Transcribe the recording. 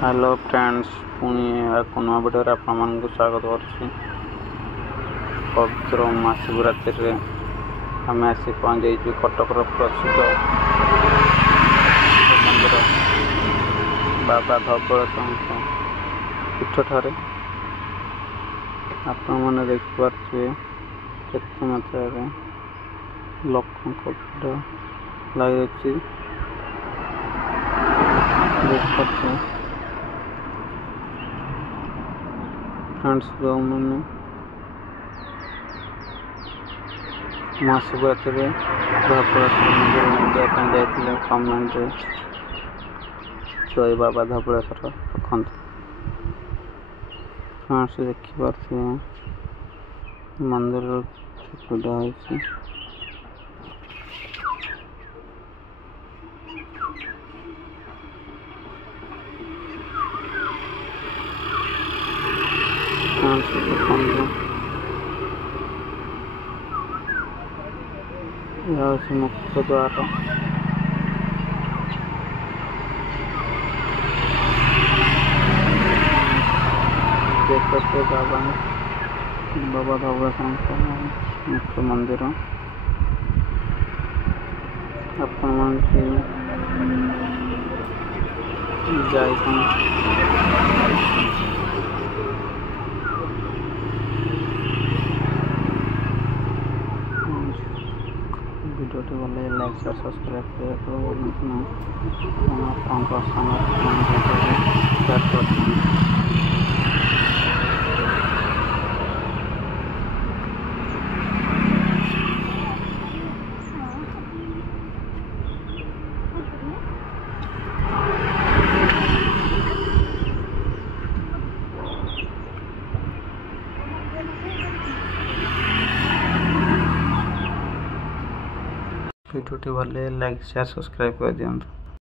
Hello friends, पुणी एक नया वीडियो आपको स्वागत कर पवित्र महाशिवरात्रि आम आसी पहुँच कटक प्रसिद्ध मंदिर बाबा धवळेश्वरଙ୍କ पीठ ठारे आपण मैंने देखिपे केते मात्रा लोक भिड़ लगी देखिए फ्रेंड्स। जो मैंने महाशिवरात्रि धवळेश्वर मंदिर जाते कमेंट जय बाबा धवळेश्वर रखते फ्रेंड्स। देखिपे मंदिर भिड़ होती यह मुख्य द्वार देख सकते बाबा बाबा धवळेश्वर मुख्य मंदिर अपन वीडियो भले लाइक शेयर सब्सक्राइब कर वीडियो भले लाइक शेयर सब्सक्राइब कर दियंतु।